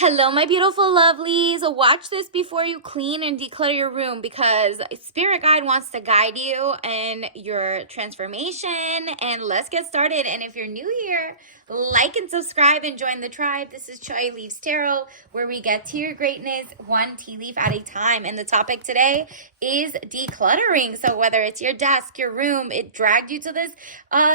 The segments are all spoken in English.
Hello, my beautiful lovelies. Watch this before you clean and declutter your room because Spirit Guide wants to guide you in your transformation. And let's get started. And if you're new here, like and subscribe and join the tribe. This is Choi Leaves Tarot, where we get to your greatness one tea leaf at a time. And the topic today is decluttering. So whether it's your desk, your room, it dragged you to this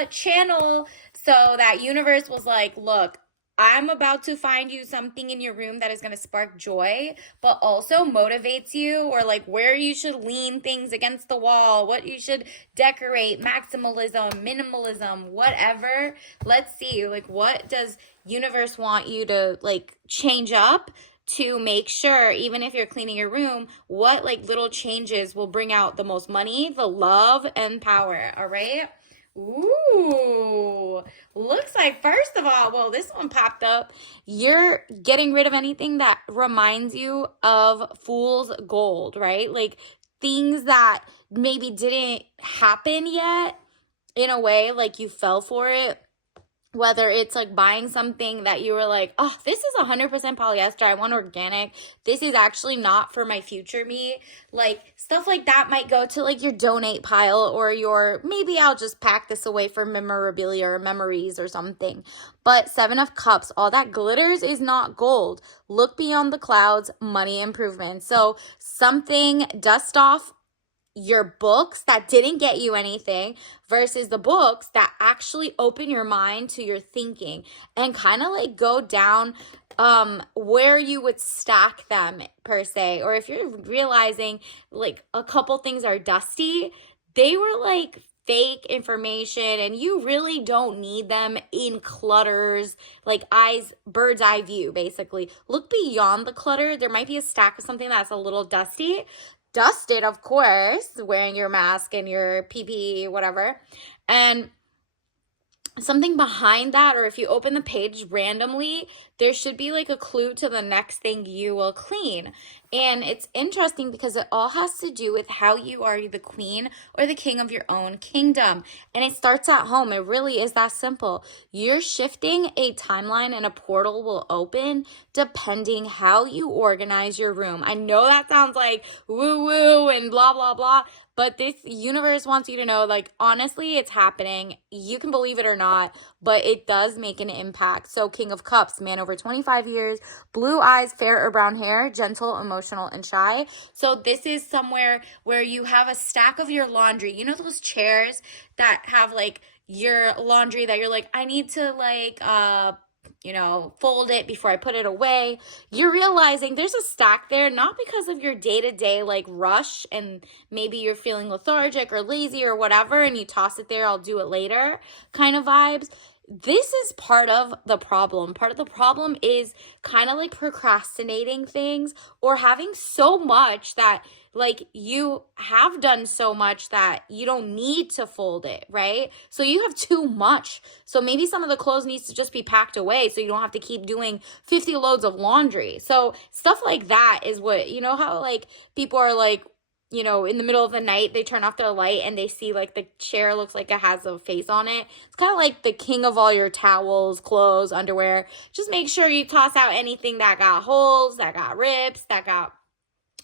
channel so that universe was like, look, I'm about to find you something in your room that is going to spark joy, but also motivates you, or like where you should lean things against the wall, what you should decorate, maximalism, minimalism, whatever. Let's see, like, what does universe want you to like change up to make sure, even if you're cleaning your room, what like little changes will bring out the most money, the love, and power. All right. Ooh, looks like, first of all, well, this one popped up. You're getting rid of anything that reminds you of fool's gold, right? Like things that maybe didn't happen yet, in a way, like you fell for it. Whether it's like buying something that you were like, oh, this is 100% polyester, I want organic, this is actually not for my future me. Like stuff like that might go to like your donate pile, or your, maybe I'll just pack this away for memorabilia or memories or something. But Seven of Cups, all that glitters is not gold. Look beyond the clouds, money improvement. So something, dust off your books that didn't get you anything versus the books that actually open your mind to your thinking, and kind of like go down where you would stack them per se. Or if you're realizing like a couple things are dusty, they were like fake information and you really don't need them in clutters, like bird's eye view. Basically, look beyond the clutter. There might be a stack of something that's a little dusted, of course, wearing your mask and your PPE, whatever, and something behind that, or if you open the page randomly, there should be like a clue to the next thing you will clean. And it's interesting because it all has to do with how you are the queen or the king of your own kingdom. And it starts at home. It really is that simple. You're shifting a timeline and a portal will open depending how you organize your room. I know that sounds like woo woo and blah, blah, blah. But this universe wants you to know, like, honestly, it's happening. You can believe it or not, but it does make an impact. So King of Cups, man over 25 years, blue eyes, fair or brown hair, gentle, emotional, and shy. So this is somewhere where you have a stack of your laundry. You know those chairs that have, like, your laundry that you're like, I need to, like, fold it before I put it away. You're realizing there's a stack there, not because of your day-to-day like rush and maybe you're feeling lethargic or lazy or whatever and you toss it there, I'll do it later kind of vibes. This is part of the problem. Part of the problem is kind of like procrastinating things, or having so much that like you have done so much that you don't need to fold it, right? So you have too much. So maybe some of the clothes needs to just be packed away so you don't have to keep doing 50 loads of laundry. So stuff like that is what, you know how like people are like, in the middle of the night, they turn off their light and they see like the chair looks like it has a face on it. It's kind of like the king of all your towels, clothes, underwear. Just make sure you toss out anything that got holes, that got rips, that got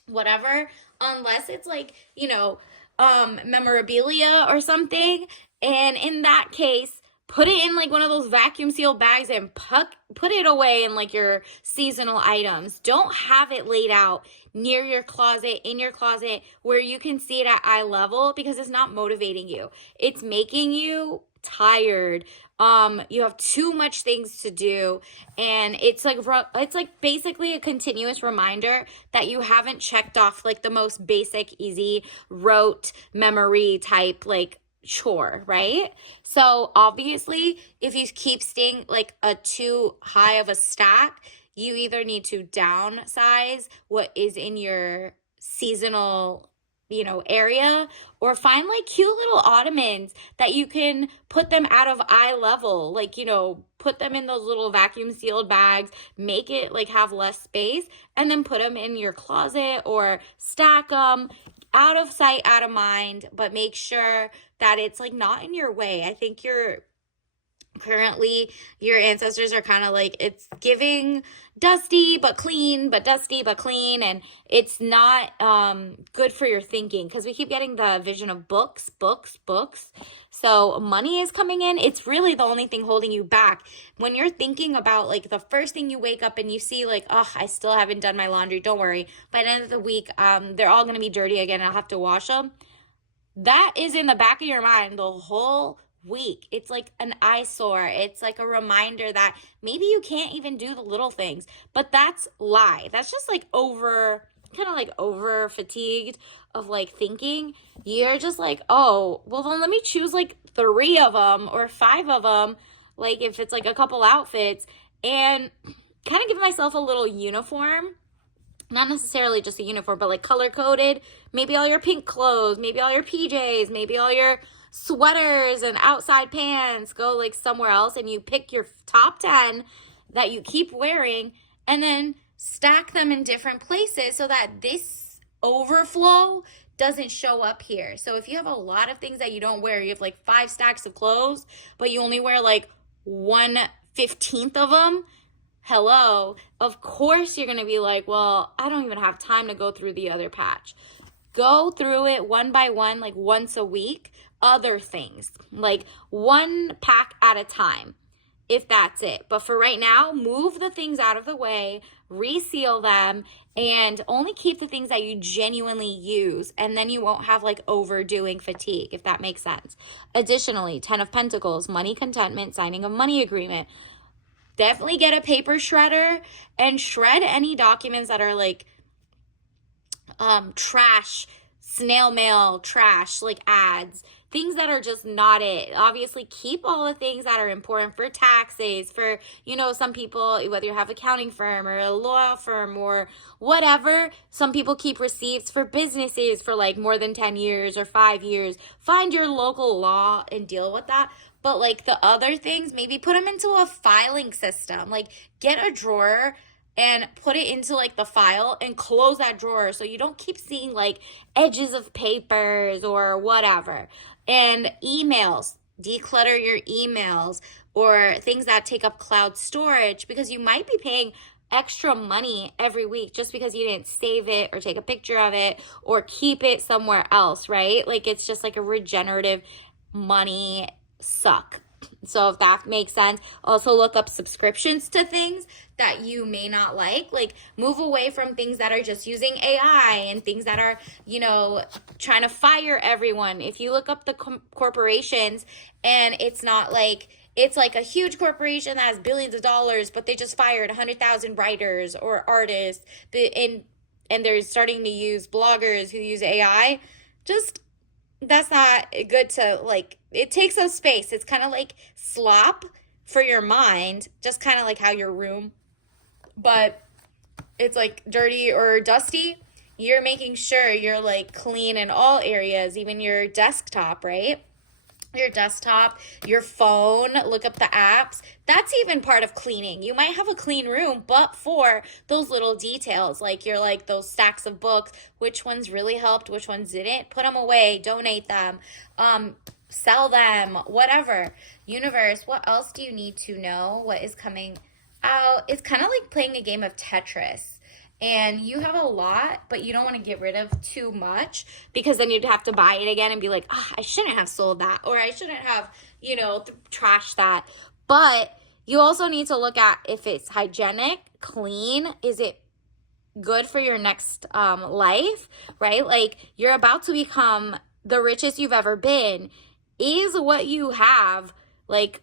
whatever, unless it's like, memorabilia or something. And in that case, put it in like one of those vacuum sealed bags and put it away in like your seasonal items. Don't have it laid out near your closet, in your closet, where you can see it at eye level, because it's not motivating you. It's making you tired. You have too much things to do, and it's like basically a continuous reminder that you haven't checked off like the most basic, easy, rote memory type like chore, right? So obviously, if you keep staying like a too high of a stack, you either need to downsize what is in your seasonal area, or find like cute little ottomans that you can put them out of eye level, like, put them in those little vacuum sealed bags, make it like have less space, and then put them in your closet or stack them out of sight, out of mind, but make sure that it's like not in your way. I think you're Currently, your ancestors are kind of like, it's giving dusty but clean, but dusty but clean, and it's not good for your thinking, because we keep getting the vision of books, books, books. So money is coming in. It's really the only thing holding you back. When you're thinking about, like, the first thing you wake up and you see, like, oh, I still haven't done my laundry. Don't worry. By the end of the week, they're all going to be dirty again. I'll have to wash them. That is in the back of your mind the whole week. It's like an eyesore. It's like a reminder that maybe you can't even do the little things. But that's lie. That's just like over fatigued of like thinking. You're just like, oh, well then let me choose like 3 of them or 5 of them. Like if it's like a couple outfits, and kind of give myself a little uniform. Not necessarily just a uniform, but like color coded. Maybe all your pink clothes, maybe all your PJs, maybe all your sweaters and outside pants go like somewhere else, and you pick your top 10 that you keep wearing and then stack them in different places so that this overflow doesn't show up here. So if you have a lot of things that you don't wear, you have like 5 stacks of clothes, but you only wear like 1/15 of them, hello, of course you're going to be like, well, I don't even have time to go through the other patch. Go through it one by one, like once a week. Other things, like 1 pack at a time, if that's it. But for right now, move the things out of the way, reseal them, and only keep the things that you genuinely use, and then you won't have like overdoing fatigue, if that makes sense. Additionally, 10 of Pentacles, money, contentment, signing a money agreement. Definitely get a paper shredder and shred any documents that are like trash, snail mail, trash, like ads, things that are just not it. Obviously, keep all the things that are important for taxes, for, some people, whether you have an accounting firm or a law firm or whatever, some people keep receipts for businesses for like more than 10 years or 5 years. Find your local law and deal with that. But like the other things, maybe put them into a filing system. Like get a drawer and put it into like the file and close that drawer so you don't keep seeing like edges of papers or whatever. And emails, declutter your emails or things that take up cloud storage, because you might be paying extra money every week just because you didn't save it or take a picture of it or keep it somewhere else, right? Like it's just like a regenerative money suck. So if that makes sense, also look up subscriptions to things that you may not like move away from things that are just using AI and things that are, trying to fire everyone. If you look up the corporations and it's not like, it's like a huge corporation that has billions of dollars, but they just fired 100,000 writers or artists, and they're starting to use bloggers who use AI, that's not good to like, it takes up space. It's kind of like slop for your mind, just kind of like how your room, but it's like dirty or dusty. You're making sure you're like clean in all areas, even your desktop, right? Your desktop, your phone, look up the apps. That's even part of cleaning. You might have a clean room, but for those little details, like you're like those stacks of books, which ones really helped, which ones didn't, put them away, donate them, sell them, whatever. Universe, what else do you need to know? What is coming out? It's kind of like playing a game of Tetris. And you have a lot, but you don't want to get rid of too much, because then you'd have to buy it again and be like, I shouldn't have sold that, or I shouldn't have, trashed that. But you also need to look at if it's hygienic, clean, is it good for your next life, right? Like you're about to become the richest you've ever been. Is what you have like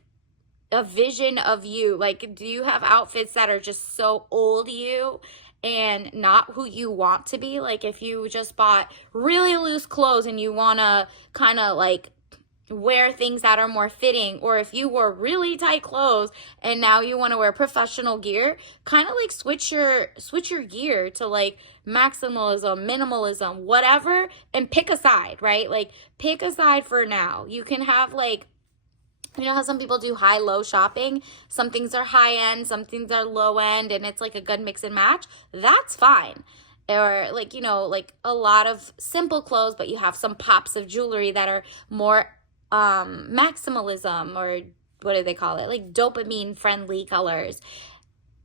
a vision of you? Like, do you have outfits that are just so old you and not who you want to be? Like if you just bought really loose clothes and you want to kind of like wear things that are more fitting, or if you wore really tight clothes and now you want to wear professional gear, kind of like switch your gear to like maximalism, minimalism, whatever, and pick a side, right? Like pick a side for now. You can have like, how some people do high-low shopping? Some things are high-end, some things are low-end, and it's like a good mix and match. That's fine. Or like, like a lot of simple clothes, but you have some pops of jewelry that are more maximalism or what do they call it? Like dopamine friendly colors.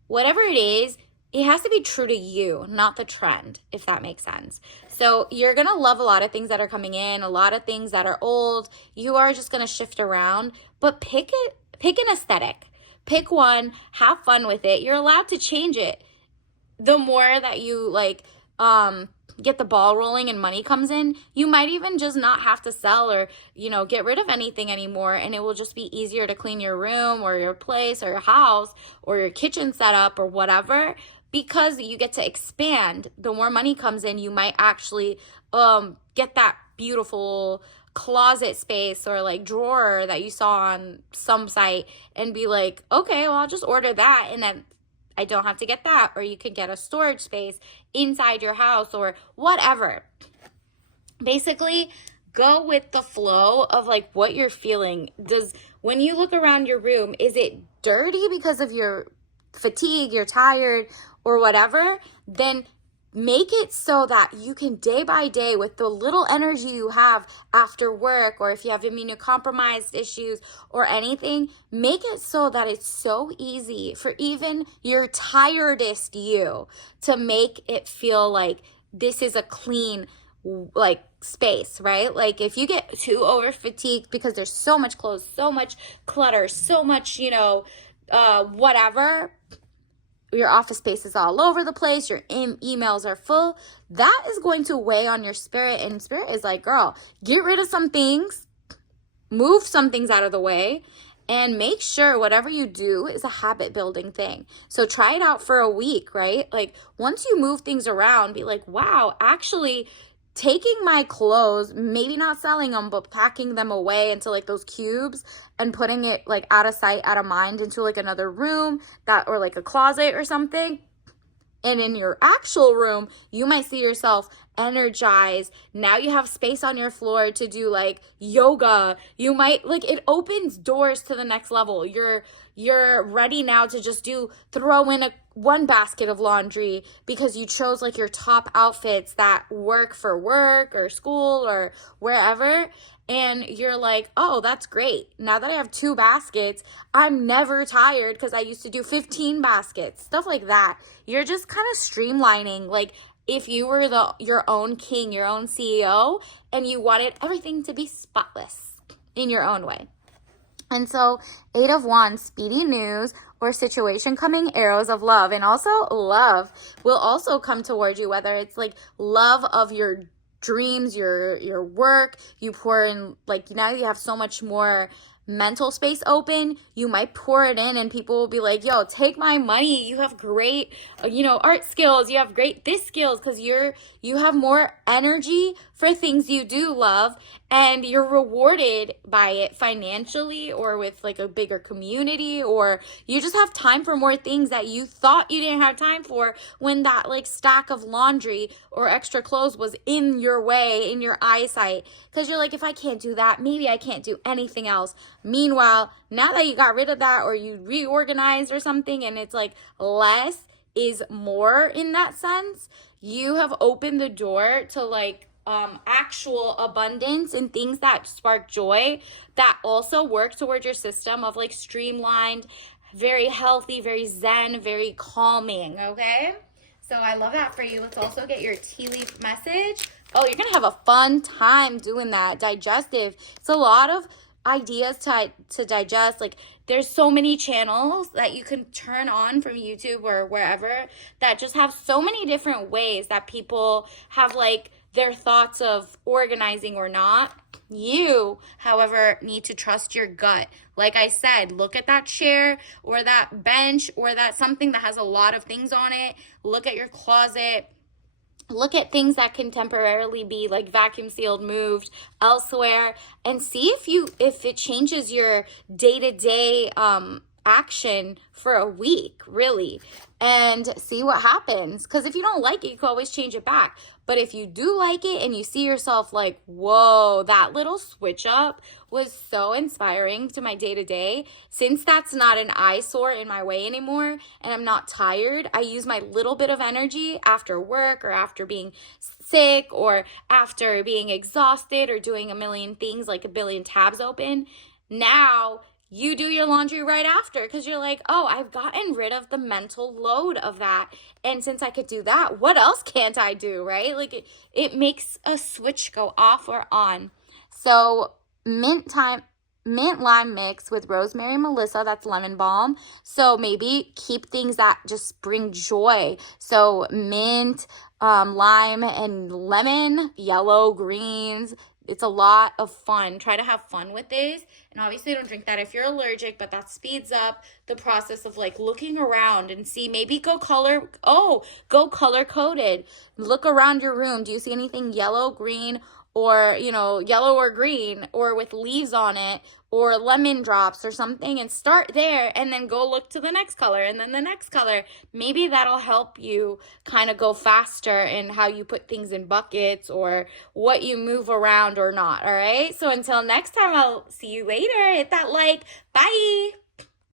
Whatever it is, it has to be true to you, not the trend, if that makes sense. So you're going to love a lot of things that are coming in, a lot of things that are old. You are just going to shift around, but pick an aesthetic. Pick one, have fun with it. You're allowed to change it. The more that you like get the ball rolling and money comes in, you might even just not have to sell or, get rid of anything anymore. And it will just be easier to clean your room or your place or your house or your kitchen setup or whatever, because you get to expand. The more money comes in, you might actually get that beautiful closet space or like drawer that you saw on some site and be like, okay, well, I'll just order that. And then I don't have to get that. Or you could get a storage space inside your house or whatever. Basically, go with the flow of like what you're feeling. When you look around your room, is it dirty because of your fatigue, you're tired or whatever? Then make it so that you can day by day, with the little energy you have after work, or if you have immunocompromised issues or anything, make it so that it's so easy for even your tiredest you to make it feel like this is a clean like space, right? Like if you get too over fatigued because there's so much clothes, so much clutter, so much, whatever, your office space is all over the place, your emails are full, that is going to weigh on your spirit. And spirit is like, girl, get rid of some things, move some things out of the way, and make sure whatever you do is a habit building thing. So try it out for a week, right? Like once you move things around, be like, wow, actually taking my clothes, maybe not selling them, but packing them away into like those cubes and putting it like out of sight, out of mind into like another room or like a closet or something. And in your actual room, you might see yourself energized. Now you have space on your floor to do like yoga. You might it opens doors to the next level. You're ready now to just throw in one basket of laundry because you chose like your top outfits that work for work or school or wherever. And you're like, oh, that's great. Now that I have 2 baskets, I'm never tired because I used to do 15 baskets, stuff like that. You're just kind of streamlining. Like if you were your own king, your own CEO, and you wanted everything to be spotless in your own way. And so 8 of Wands, speedy news or situation coming, arrows of love. And also love will also come towards you, whether it's like love of your dreams, your work, you pour in, like now you have so much more mental space open, you might pour it in and people will be like, yo, take my money, you have great art skills, you have great this skills, because you have more energy for things you do love, and you're rewarded by it financially or with like a bigger community, or you just have time for more things that you thought you didn't have time for when that like stack of laundry or extra clothes was in your way, in your eyesight, because you're like, if I can't do that, maybe I can't do anything else. Meanwhile, now that you got rid of that or you reorganized or something, and it's like less is more in that sense, you have opened the door to like actual abundance and things that spark joy that also work towards your system of like streamlined, very healthy, very zen, very calming. Okay, so I love that for you. Let's also get your tea leaf message. Oh, you're gonna have a fun time doing that. Digestive, it's a lot of ideas to digest. Like there's so many channels that you can turn on from YouTube or wherever that just have so many different ways that people have like their thoughts of organizing or not. You, however, need to trust your gut. Like I said, look at that chair or that bench or that something that has a lot of things on it. Look at your closet. Look at things that can temporarily be like vacuum sealed, moved elsewhere, and see if it changes your day-to-day action for a week, really, and see what happens. Because if you don't like it, you can always change it back. But if you do like it and you see yourself like, whoa, that little switch up was so inspiring to my day-to-day, since that's not an eyesore in my way anymore and I'm not tired, I use my little bit of energy after work or after being sick or after being exhausted or doing a million things, like a billion tabs open. Now you do your laundry right after because you're like, oh, I've gotten rid of the mental load of that. And since I could do that, what else can't I do, right? Like it makes a switch go off or on. So mint lime mix with rosemary and melissa, that's lemon balm. So maybe keep things that just bring joy. So mint, lime and lemon, yellow, greens. It's a lot of fun. Try to have fun with this. And obviously don't drink that if you're allergic, but that speeds up the process of like looking around and see, maybe go color coded. Look around your room. Do you see anything yellow, green, or, yellow or green, or with leaves on it, or lemon drops or something, and start there and then go look to the next color and then the next color. Maybe that'll help you kind of go faster in how you put things in buckets or what you move around or not. All right. So until next time, I'll see you later. Hit that like. Bye.